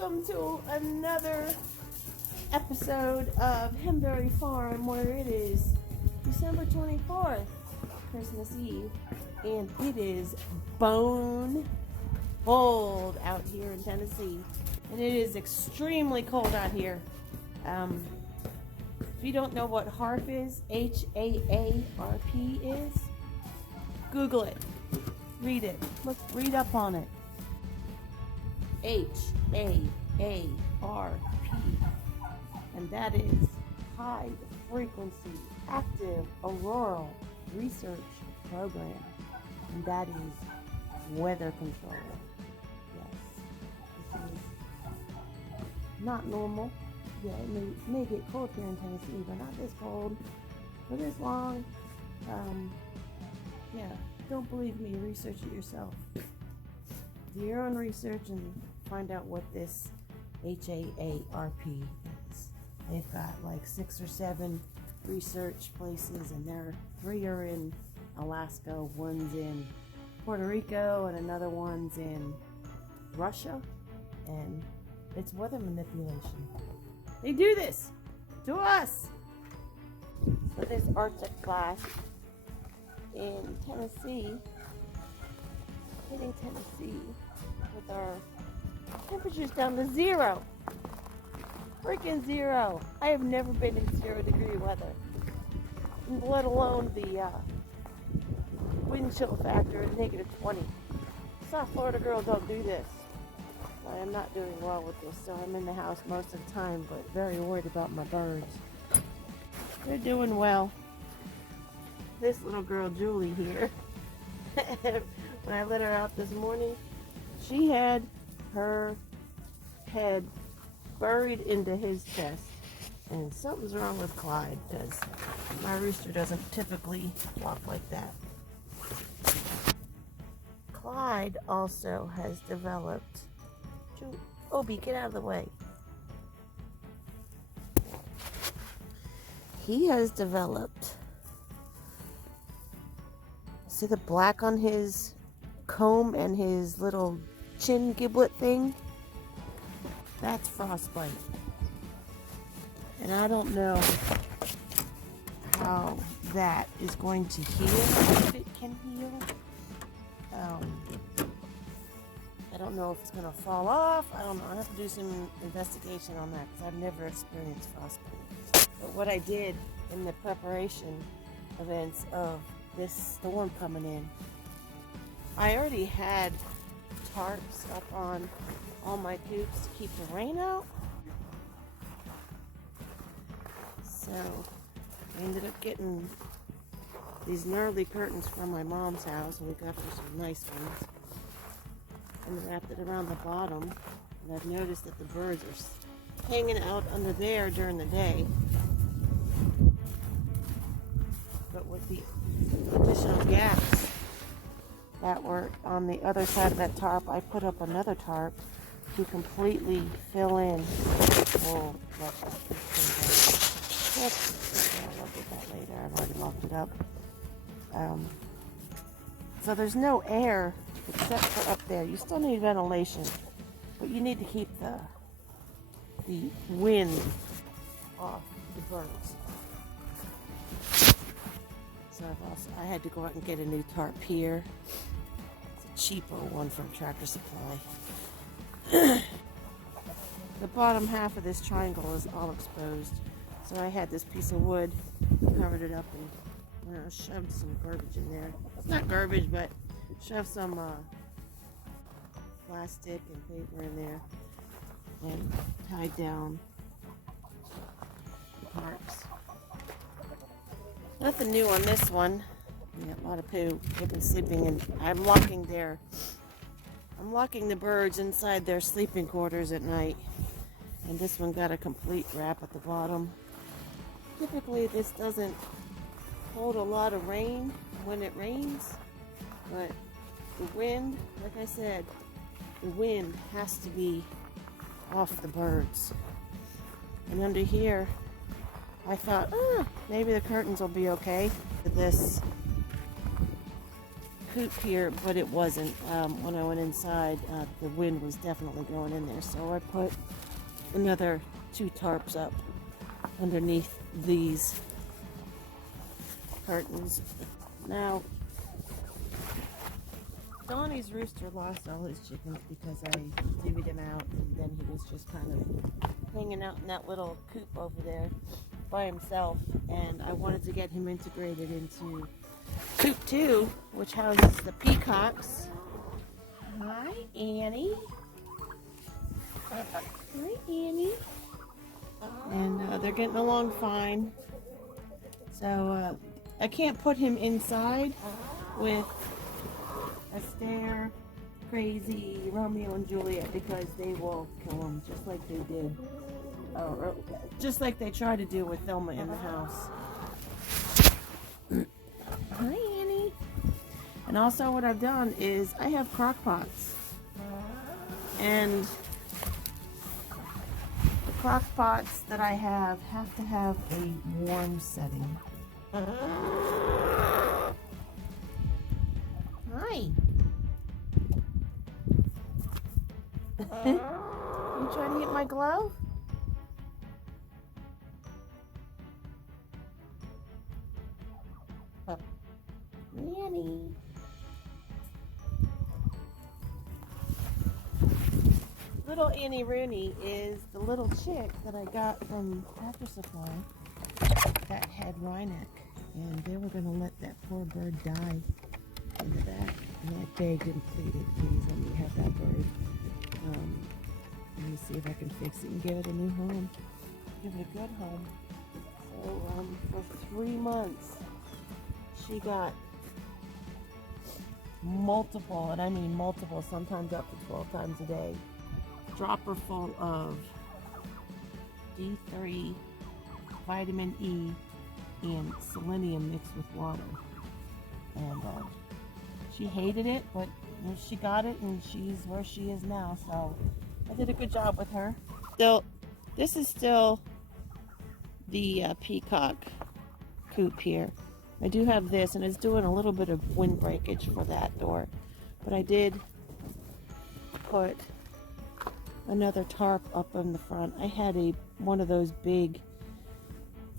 welcome to another episode of Hemberry Farm, where it is December 24th, Christmas Eve, and it is bone cold out here in Tennessee, and it is extremely cold out here. If you don't know what HAARP is, H-A-A-R-P is, Google it, read it, read up on it. H-A-A-R-P, and that is High Frequency Active Auroral Research Program, and that is weather control. Yes, this is not normal. Yeah, it may get cold here in Tennessee, but not this cold for this long. Yeah, don't believe me, research it yourself. Do your own research and find out what this HAARP is. They've got like 6 or 7 research places, and 3 are in Alaska, one's in Puerto Rico, and another one's in Russia, and it's weather manipulation. They do this to us. So this Artic class in Tennessee, hitting Tennessee with our temperatures down to 0. Freaking 0. I have never been in 0-degree weather, let alone the wind chill factor at -20. South Florida girl don't do this. I am not doing well with this, so I'm in the house most of the time, but very worried about my birds. They're doing well. This little girl, Julie, here, when I let her out this morning, she had her head buried into his chest, and something's wrong with Clyde, because my rooster doesn't typically walk like that. Clyde also has developed... Obi, get out of the way. He has developed... See the black on his comb and his little chin giblet thing? That's frostbite. And I don't know how that is going to heal, if it can heal. I don't know if it's going to fall off. I don't know. I have to do some investigation on that, because I've never experienced frostbite. But what I did in the preparation events of this storm coming in, I already had tarps up on all my coops to keep the rain out. So I ended up getting these gnarly curtains from my mom's house, and we got her some nice ones, and wrapped it around the bottom. And I've noticed that the birds are hanging out under there during the day, but with the additional gaps that were on the other side of that tarp, I put up another tarp to completely fill in. Oh, look, I'll look at that later. I've already locked it up. So there's no air except for up there. You still need ventilation, but you need to keep the wind off the birds. So I had to go out and get a new tarp here. It's a cheaper one from Tractor Supply. The bottom half of this triangle is all exposed, so I had this piece of wood, covered it up, and shoved some garbage in there. It's not garbage, but shoved some plastic and paper in there, and tied down the tarps. Nothing new on this one. Yeah, a lot of poo. They've been sleeping, and I'm locking the birds inside their sleeping quarters at night. And this one got a complete wrap at the bottom. Typically this doesn't hold a lot of rain when it rains, but the wind, like I said, the wind has to be off the birds. And under here, I thought, maybe the curtains will be okay. This coop here, but it wasn't. When I went inside, the wind was definitely going in there, so I put another 2 tarps up underneath these curtains. Now, Donnie's rooster lost all his chickens because I divvied him out, and then he was just kind of hanging out in that little coop over there by himself, and I wanted to get him integrated into coop 2, which houses the peacocks. Hi, Annie. Hi, Annie. And they're getting along fine. So I can't put him inside with Astaire, Crazy, Romeo and Juliet, because they will kill him just like they did, or just like they tried to do with Thelma in the house. Hi, Annie. And also what I've done is I have crock pots, and the crock pots that I have to have a warm setting. Hi. You trying to hit my glove? Nanny. Little Annie Rooney is the little chick that I got from Tractor Supply that had Rhineck, and they were going to let that poor bird die in the back. And I begged and pleaded, please let me have that bird. Let me see if I can fix it and give it a new home. Give it a good home. So for 3 months, she got multiple, and I mean multiple, sometimes up to 12 times a day, dropper full of D3, vitamin E, and selenium mixed with water. And she hated it, but she got it, and she's where she is now. So I did a good job with her. Still, this is still the peacock coop here. I do have this, and it's doing a little bit of wind breakage for that door, but I did put another tarp up in the front. I had one of those big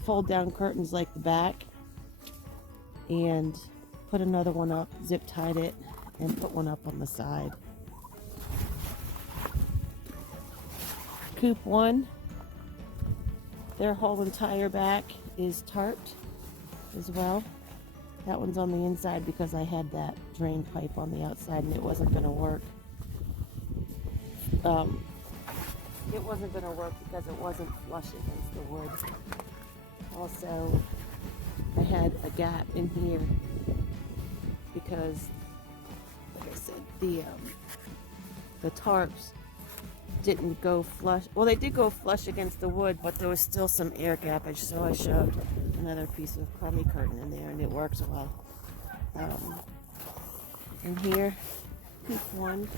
fold down curtains like the back, and put another one up, zip tied it, and put one up on the side. Coop 1, their whole entire back is tarped as well. That one's on the inside because I had that drain pipe on the outside and it wasn't going to work. It wasn't going to work because it wasn't flush against the wood. Also, I had a gap in here because, like I said, the tarps didn't go flush. Well, they did go flush against the wood, but there was still some air gappage, so I shoved another piece of crummy curtain in there, and it works well. And here, coop 1.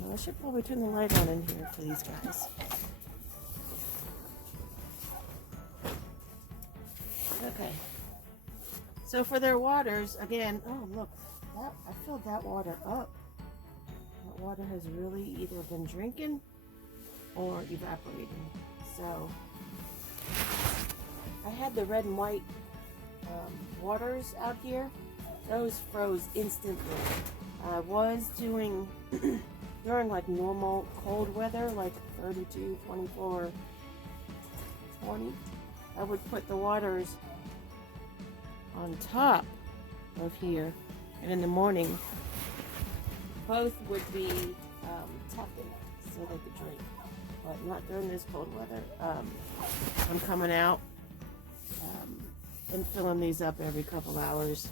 Well, I should probably turn the light on in here for these guys. Okay. So for their waters, again, oh look, I filled that water up. That water has really either been drinking or evaporating. So I had the red and white waters out here. Those froze instantly. I was doing during like normal cold weather, like 32, 24, 20, I would put the waters on top of here, and in the morning both would be tepid so they could drink, but not during this cold weather. I'm coming out and filling these up every couple hours,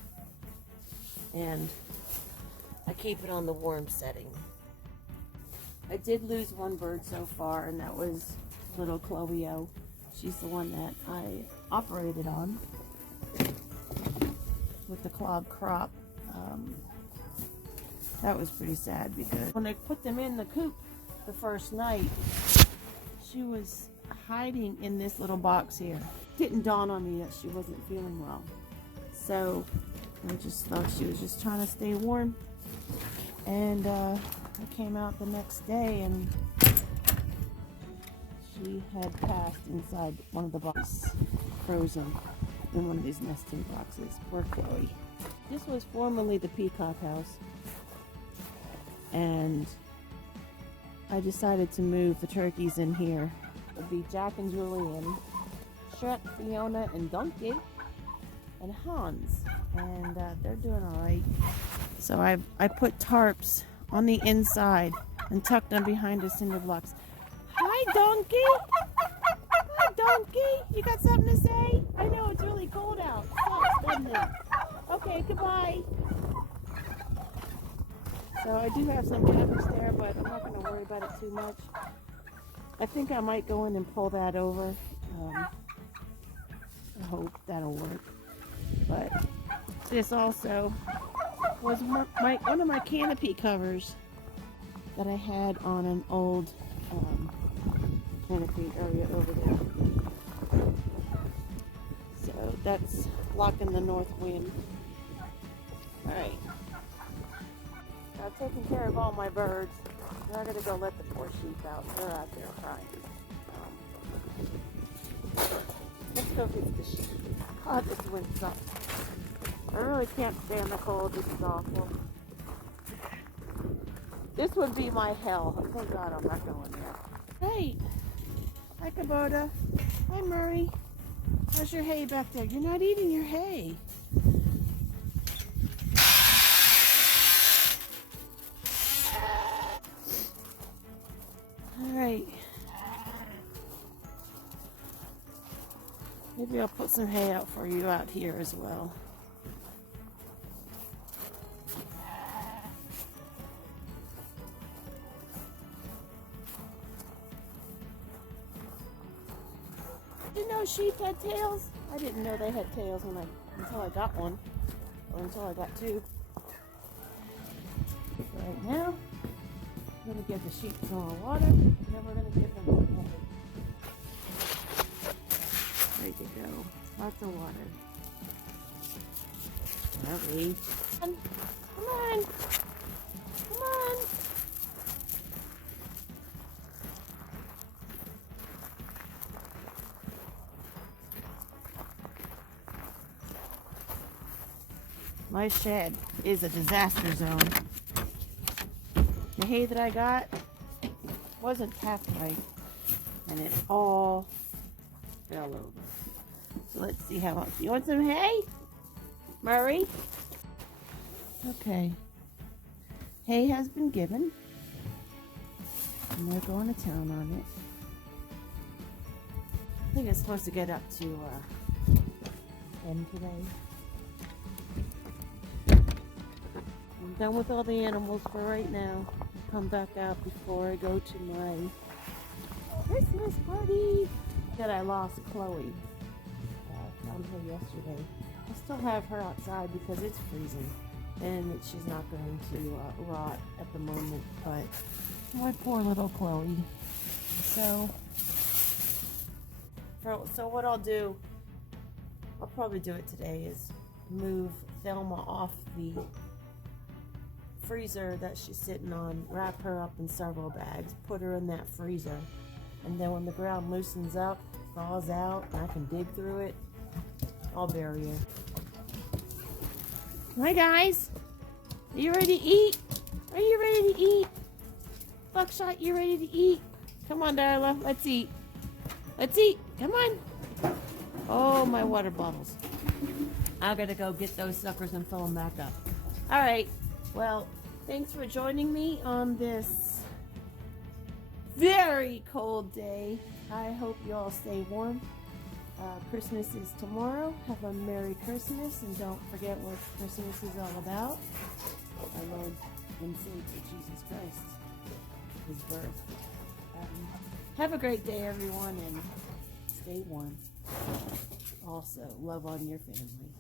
and I keep it on the warm setting. I did lose one bird so far, and that was little Chloe-O. She's the one that I operated on with the clog crop. That was pretty sad because when I put them in the coop the first night, she was hiding in this little box here. It didn't dawn on me that she wasn't feeling well. So I just thought she was just trying to stay warm. And I came out the next day and she had passed inside one of the boxes, frozen in one of these nesting boxes. Poor Chloe. This was formerly the peacock house, and I decided to move the turkeys in here. It'll be Jack and Julian, Shrek, Fiona, and Donkey, and Hans, and they're doing all right. So I put tarps on the inside and tucked them behind the cinder blocks. Hi, Donkey. Hi, Donkey. You got something to say? I know it's really cold out. Sucks, doesn't it? Okay, goodbye. So I do have some cabbage there, but I'm not going to worry about it too much. I think I might go in and pull that over. I hope that'll work. But this also was one of my canopy covers that I had on an old canopy area over there. So that's blocking the north wind. Alright. I've taken care of all my birds. Now I'm going to go let the poor sheep out. They're out there crying. Let's go get the sheep. God, this wind sucks. I really can't stand the cold. This is awful. This would be my hell. Thank God I'm not going there. Hey! Hi, Kubota. Hi, Murray. How's your hay back there? You're not eating your hay. Alright. Maybe I'll put some hay out for you out here as well. Did you know sheep had tails? I didn't know they had tails until I got one. Or until I got two. Right now, I'm going to give the sheep some more water, and then we're going to give them some hay. Ready to go. Lots of water. Hurry. Come on. Come on. My shed is a disaster zone. The hay that I got wasn't packed right, and it all fell over. So let's see how much. You want some hay, Murray? Okay. Hay has been given, and they're going to town on it. I think it's supposed to get up to 10 today. I'm done with all the animals for right now. I'll come back out before I go to my Christmas party that I lost Chloe. Found her yesterday. I still have her outside because it's freezing and she's not going to rot at the moment, but my poor little Chloe. So what I'll do, I'll probably do it today, is move Thelma off the freezer that she's sitting on, wrap her up in several bags, put her in that freezer, and then when the ground loosens up, thaws out, and I can dig through it, I'll bury her. Hi guys, are you ready to eat? Are you ready to eat? Buckshot, you ready to eat? Come on, Darla, let's eat. Let's eat, come on. Oh, my water bottles. I gotta go get those suckers and fill them back up. All right, well, thanks for joining me on this very cold day. I hope you all stay warm. Christmas is tomorrow. Have a Merry Christmas, and don't forget what Christmas is all about. Our Lord and Savior Jesus Christ, His birth. Have a great day, everyone, and stay warm. Also, love on your family.